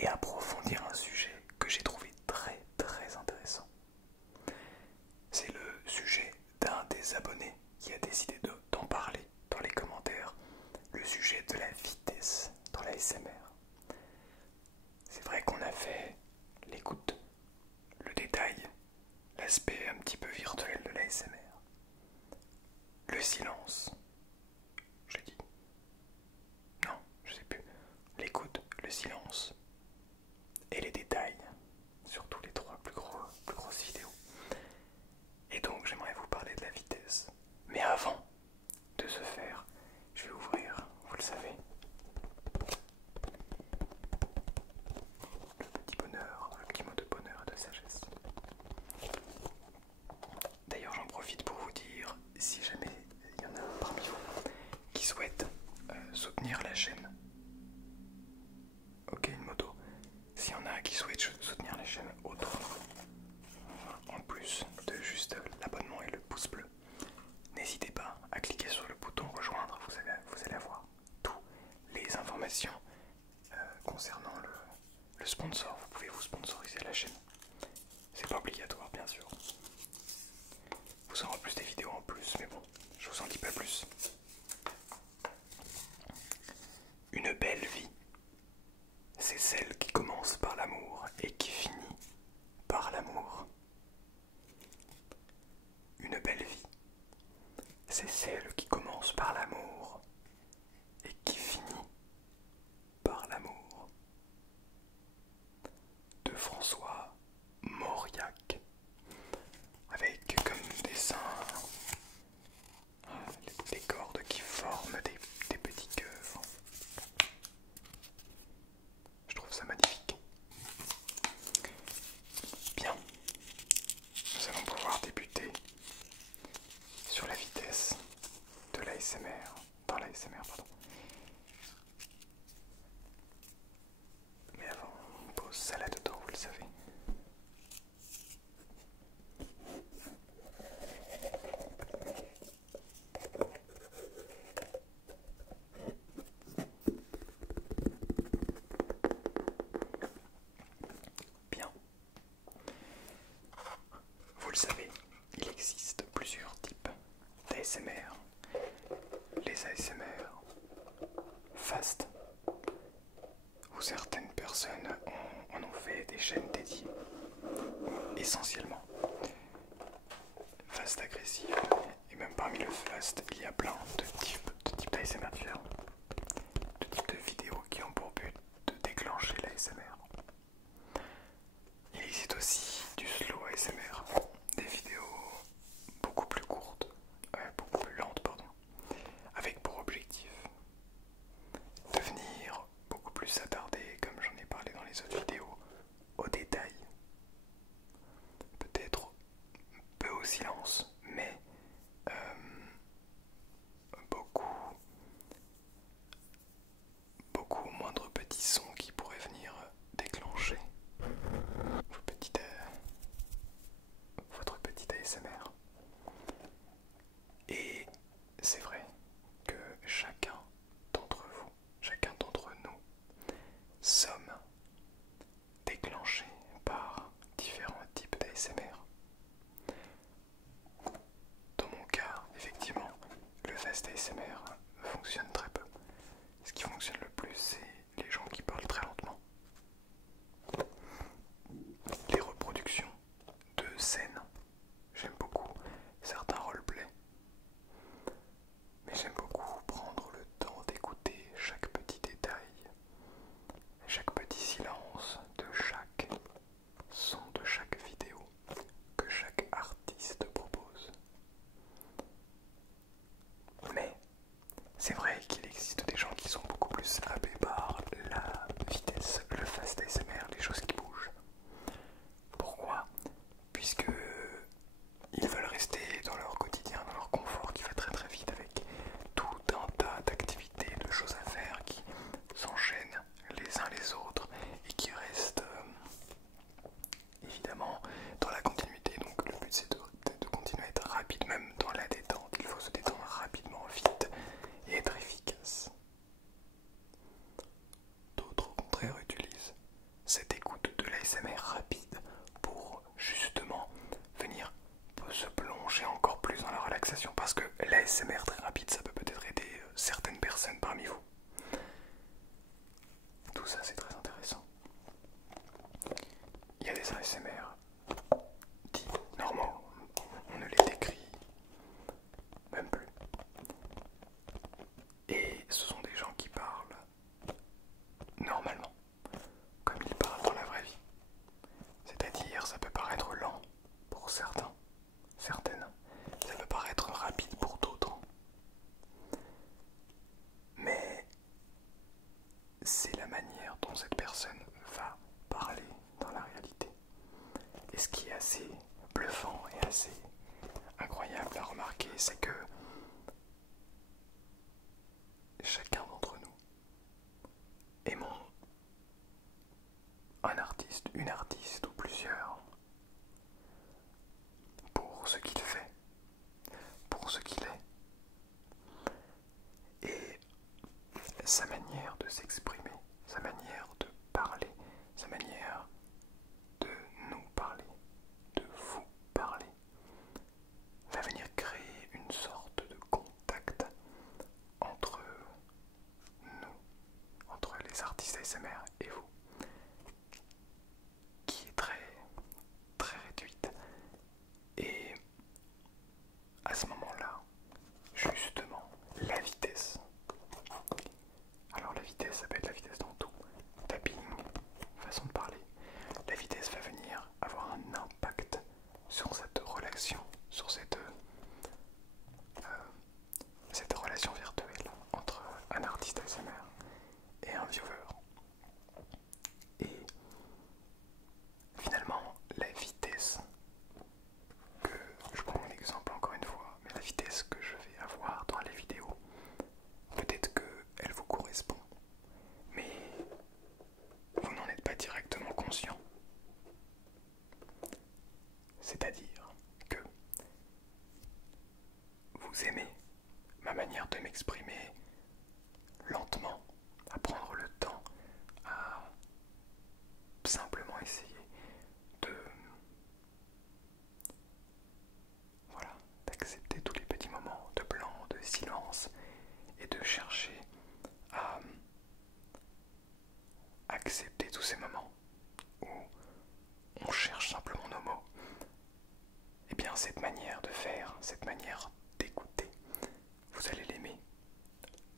et approfondir un sujet que j'ai trouvé très très intéressant. C'est le sujet d'un des abonnés qui a décidé d'en parler dans les commentaires, le sujet de la vitesse dans la SMR. C'est vrai qu'on a fait l'écoute, le détail, l'aspect un petit peu virtuel de la SMR, le silence, j'ai dit, non, je sais plus, l'écoute, le silence et les détails, surtout les trois plus grosses vidéos. Et donc j'aimerais vous parler de la vitesse. Mais avant de ce faire, je vais ouvrir, vous le savez, le petit bonheur, le petit mot de bonheur et de sagesse. D'ailleurs j'en profite pour vous dire, si jamais il y en a parmi vous qui souhaitent soutenir la chaîne, ok, une moto, s'il y en a qui souhaitent soutenir la chaîne autrement, en plus de juste l'abonnement et le pouce bleu, n'hésitez pas à cliquer sur le bouton rejoindre, vous allez avoir toutes les informations concernant le sponsor. Vous pouvez vous sponsoriser la chaîne, c'est pas obligatoire bien sûr. Vous aurez plus des vidéos en plus, mais bon, je vous en dis pas plus. Une belle vie, c'est celle qui commence par l'amour et qui finit par l'amour. Une belle vie, c'est celle qui commence par l'amour et qui finit par l'amour. De François Mauriac, avec comme dessin des cordes qui forment des petits cœurs. Je trouve ça magnifique. Bien, nous allons pouvoir débuter sur la vitesse de l'ASMR, dans l'ASMR, pardon. Mais avant, on pose ça là-dedans, vous le savez. Bien. Vous le savez, il existe plusieurs types d'ASMR. Les ASMR fast, où certaines personnes en ont fait des chaînes dédiées, essentiellement. Fast agressif, et même parmi le fast, il y a plein de types d'ASMR différents, de types de vidéos qui ont pour but de déclencher l'ASMR. Il existe aussi du slow ASMR, des vidéos beaucoup plus courtes, beaucoup plus lentes, pardon, avec pour objectif de venir beaucoup plus s'attarder, comme j'en ai parlé dans les autres vidéos, aux détails. Peut-être peu au silence, mais beaucoup au moindre petit son qui pourrait venir déclencher vos petites personnes parmi vous. Tout ça c'est très intéressant. Il y a des ASMR dits normaux, on ne les décrit même plus. Et ce sont des gens qui parlent normalement, comme ils parlent dans la vraie vie. C'est-à-dire, ça peut paraître lent pour certains, certaines, ça peut paraître rapide pour d'autres. Mais c'est la manière dont cette personne va parler dans la réalité. Et ce qui est assez bluffant et assez incroyable à remarquer, c'est que chacun d'entre nous aimons un artiste, une artiste ou plusieurs pour ce qu'il fait, pour ce qu'il est. Et sa manière de s'exprimer, sa manière de parler, sa manière de nous parler, de vous parler, va venir créer une sorte de contact entre nous, entre les artistes ASMR et vous, qui est très, très réduite. Et à ce moment-là, justement, la vitesse. Alors la vitesse, ça peut être la vitesse dans tout. Tapping, façon de parler. La vitesse va venir avoir un impact sur cette relation, sur cette relation virtuelle entre un artiste ASMR et un viewer. Et finalement, la vitesse que, je prends un exemple encore une fois, mais la vitesse que je vais avoir dans les vidéos, peut-être qu'elle vous correspond, mais vous n'en êtes pas directement conscient. C'est-à-dire que vous aimez ma manière de m'exprimer lentement, à prendre le temps, à simplement essayer de, voilà, d'accepter tous les petits moments de blanc, de silence, et de chercher à accepter tous ces moments où on cherche simplement nos mots. Et bien cette manière de faire, cette manière d'écouter, vous allez l'aimer.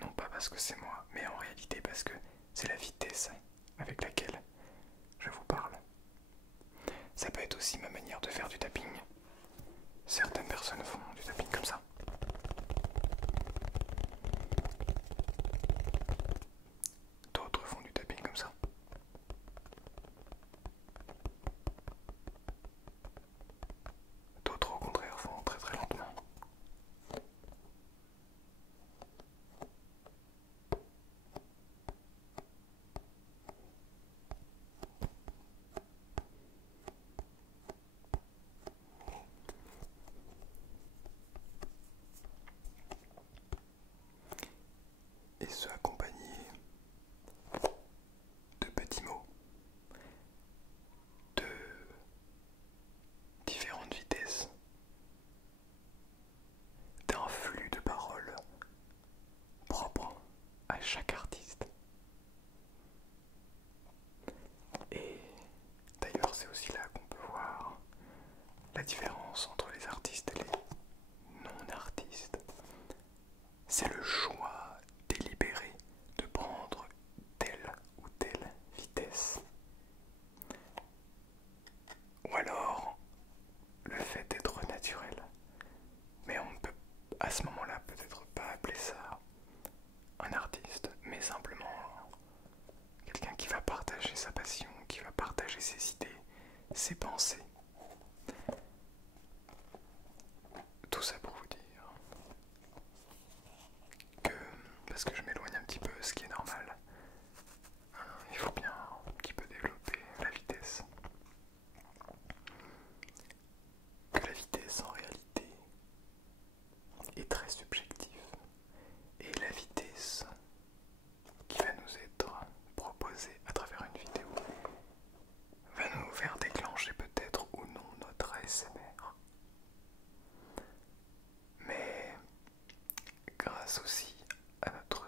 Non pas parce que c'est moi, mais en réalité parce que c'est la vitesse avec laquelle je vous parle. Ça peut être aussi ma manière de faire du tapping. Certaines personnes font du tapping comme ça. D'autres font du tapping comme ça. D'autres au contraire font très très lentement. Et ce accompagné de petits mots, de différentes vitesses, d'un flux de paroles propre à chaque artiste. Et d'ailleurs c'est aussi là qu'on peut voir la différence entre les artistes et les non-artistes. C'est le choix délibéré de prendre telle ou telle vitesse. Ou alors le fait d'être naturel. Mais on ne peut à ce moment-là peut-être pas appeler ça un artiste, mais simplement quelqu'un qui va partager sa passion, qui va partager ses idées, ses pensées. Tout ça pour vous dire que, parce que je m'éloigne un petit peu, ce qui est normal, il faut bien un petit peu développer la vitesse. Que la vitesse en réalité est très subjective. Et la vitesse qui va nous être proposée à travers une vidéo va nous faire déclencher peut-être ou non notre ASMR. Mais grâce aussi à notre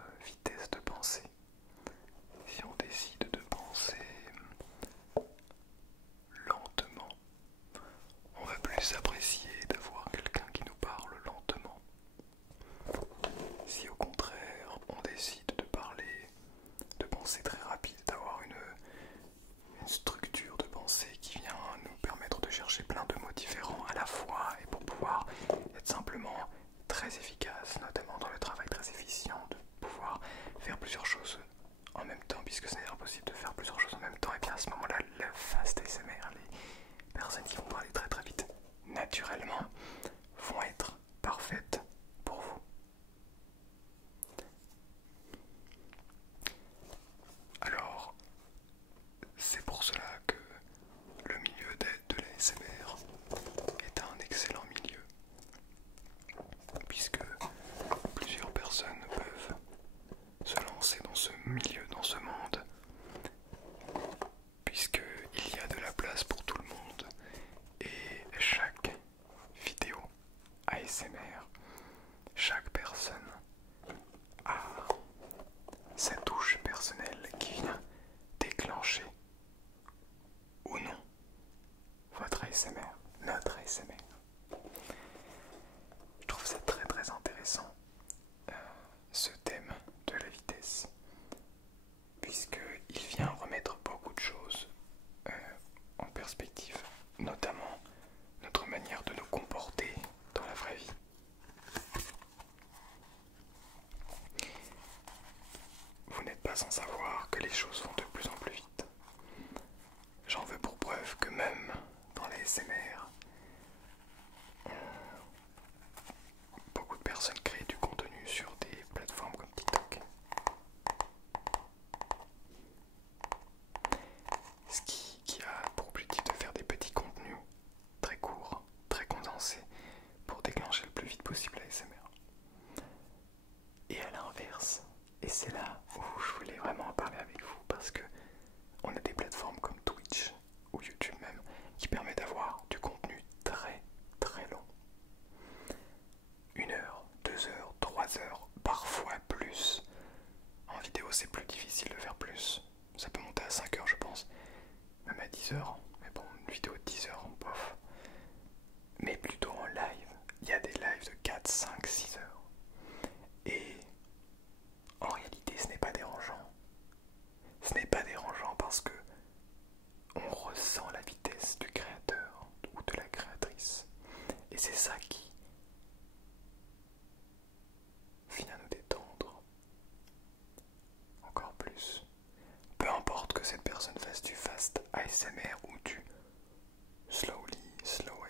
pas sans savoir que les choses vont de plus en plus vite. J'en veux pour preuve que même dans la SMR, beaucoup de personnes créent du contenu sur des plateformes comme TikTok. Ce qui a pour objectif de faire des petits contenus très courts, très condensés, pour déclencher le plus vite possible la SMR. Et à l'inverse, et c'est là où je voulais vraiment en parler avec vous, parce que on a des plateformes comme Twitch ou YouTube même qui permettent d'avoir du contenu très très long. 1 heure, 2 heures, 3 heures, parfois plus. En vidéo c'est plus difficile de faire plus. Ça peut monter à 5 heures je pense, même à 10 heures. Mais bon, une vidéo de 10 heures, bof. Mais plutôt en live. Il y a des lives de 4, 5, 6 heures. Et en réalité ce n'est pas dérangeant. Ce n'est pas dérangeant parce que on ressent la vitesse du créateur ou de la créatrice. Et c'est ça qui vient nous détendre encore plus. Peu importe que cette personne fasse du fast ASMR ou du slow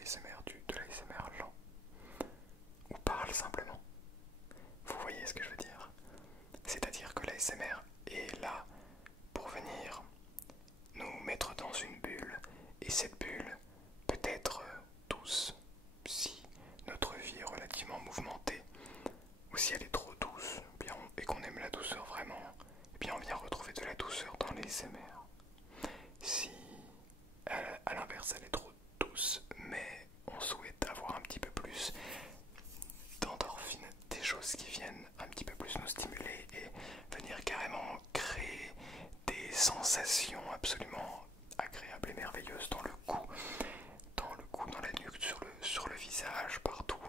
ASMR, de l'ASMR lent, ou parle simplement. Vous voyez ce que je veux dire? C'est-à-dire que l'ASMR est là pour venir nous mettre dans une bulle, et cette bulle peut être douce si notre vie est relativement mouvementée, ou si elle est trop douce et qu'on aime la douceur vraiment, et bien on vient retrouver de la douceur dans l'ASMR. Si à l'inverse elle est trop douce mais on souhaite avoir un petit peu plus d'endorphines, des choses qui viennent un petit peu plus nous stimuler et venir carrément créer des sensations absolument agréables et merveilleuses dans le cou, dans la nuque, sur le visage, partout,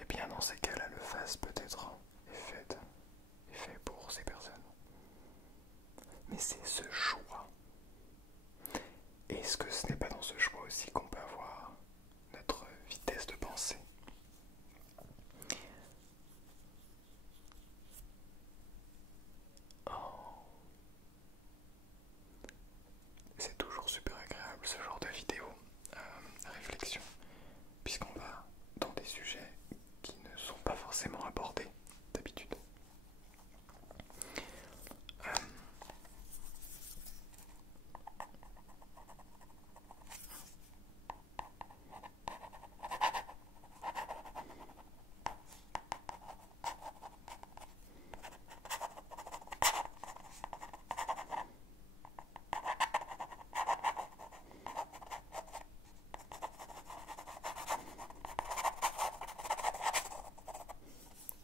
et bien dans ces cas-là le fast peut-être est fait pour ces personnes. Mais c'est ce choix. Est-ce que ce n'est pas dans ce choix aussi qu'on peut avoir notre vitesse de pensée? Oh. C'est toujours super agréable ce genre de vidéo réflexion, puisqu'on va dans des sujets qui ne sont pas forcément abordés d'habitude.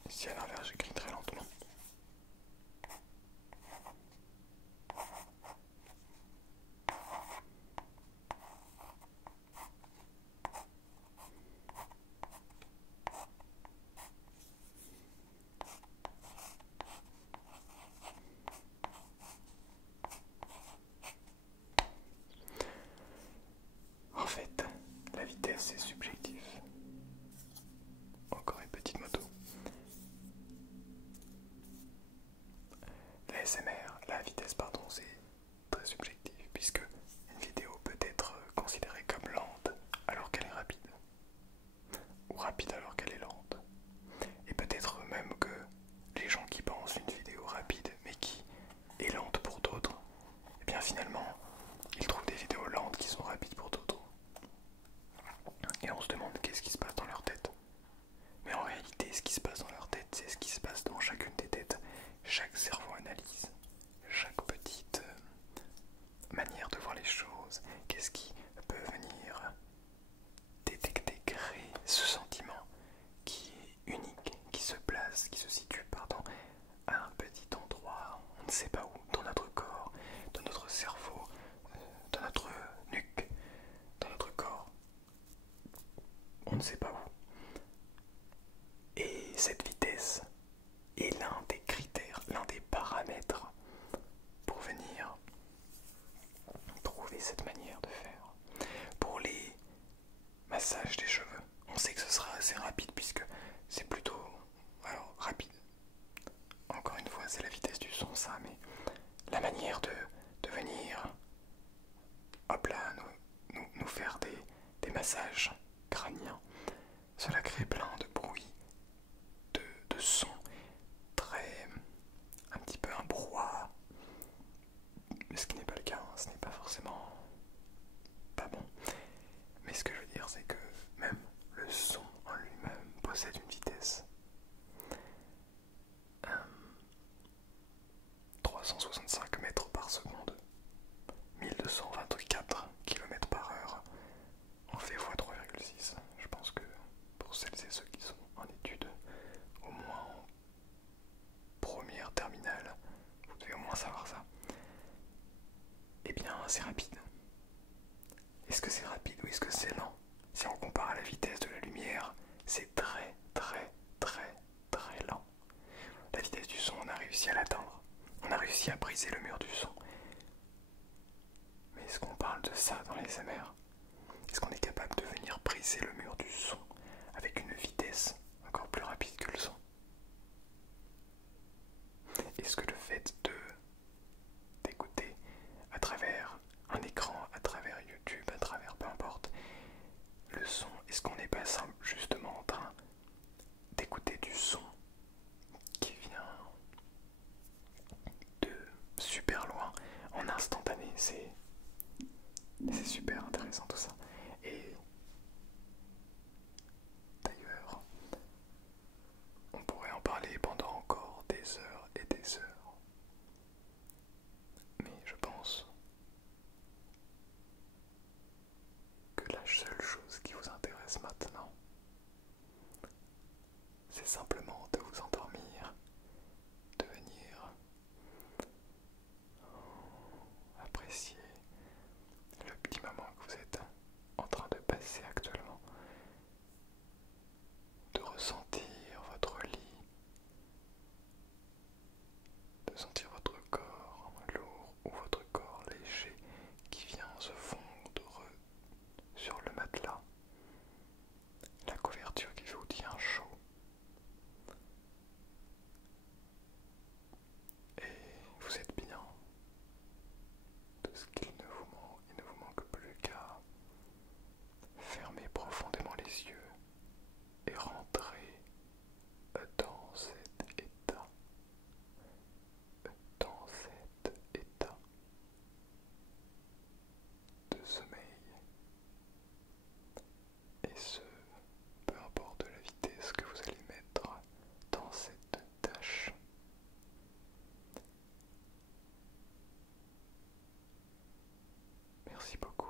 Si à l'inverse j'écris très lentement. En fait, la vitesse est subjective. Encore une petite moto. La vitesse, pardon, c'est très subjectif puisque une vidéo peut être considérée comme lente alors qu'elle est rapide, ou rapide alors qu'elle est lente. Et peut-être même que les gens qui pensent une vidéo rapide mais qui est lente pour d'autres, et bien finalement ils trouvent des vidéos lentes qui sont rapides pour d'autres. Et on se demande qu'est-ce qui se passe dans leur tête. Mais en réalité, ce qui se passe dans leur tête, c'est ce qui se passe dans chacune des têtes. Chaque cerveau analyse, chaque petite manière de voir les choses. Qu'est-ce qui peut venir détecter, créer ce sentiment qui est unique, qui se place, qui se situe, pardon, à un petit endroit, on ne sait pas où, dans notre corps, dans notre cerveau, dans notre nuque, dans notre corps. On ne sait pas où. Et cette vitesse est l'un des critères, l'un des paramètres pour venir trouver cette manière de faire. Pour les massages des cheveux, on sait que ce sera assez rapide puisque c'est plutôt rapide. Encore une fois, c'est la vitesse du son ça, mais 365 mètres par seconde, 1224 km par heure, on fait x3,6. Je pense que pour celles et ceux qui sont en études, au moins en première terminale, vous devez au moins savoir ça. Eh bien, c'est rapide. Est-ce que c'est rapide ou est-ce que c'est lent? Si on compare à la vitesse de la lumière, c'est très très très très lent. La vitesse du son, on a réussi à l'atteindre. On a réussi à briser le mur du son. Mais est-ce qu'on parle de ça dans les SMR? Est-ce qu'on est capable de venir briser le mur du son avec une vitesse encore plus rapide que le son? Est-ce que le fait d'écouter à travers un écran, à travers YouTube, à travers peu importe, le son, est-ce qu'on n'est pas justement en train d'écouter du son qui vient de super loin, en instantané? C'est super intéressant tout ça. Et d'ailleurs, on pourrait en parler pendant encore des heures et des heures. Mais je pense que la seule chose qui vous intéresse maintenant, c'est simplement de vous endormir, de venir apprécier le petit moment que vous êtes en train de passer actuellement, de ressentir votre lit, de sentir votre corps lourd ou votre corps léger qui vient se fondre sur le matelas, la couverture qui vous tient chaud. Et vous êtes bien. Tout ce qu'il ne vous manque, il ne vous manque plus qu'à fermer profondément les yeux et rentrer dans cet état, de sommeil. Et ce, peu importe la vitesse que vous allez mettre dans cette tâche. Merci beaucoup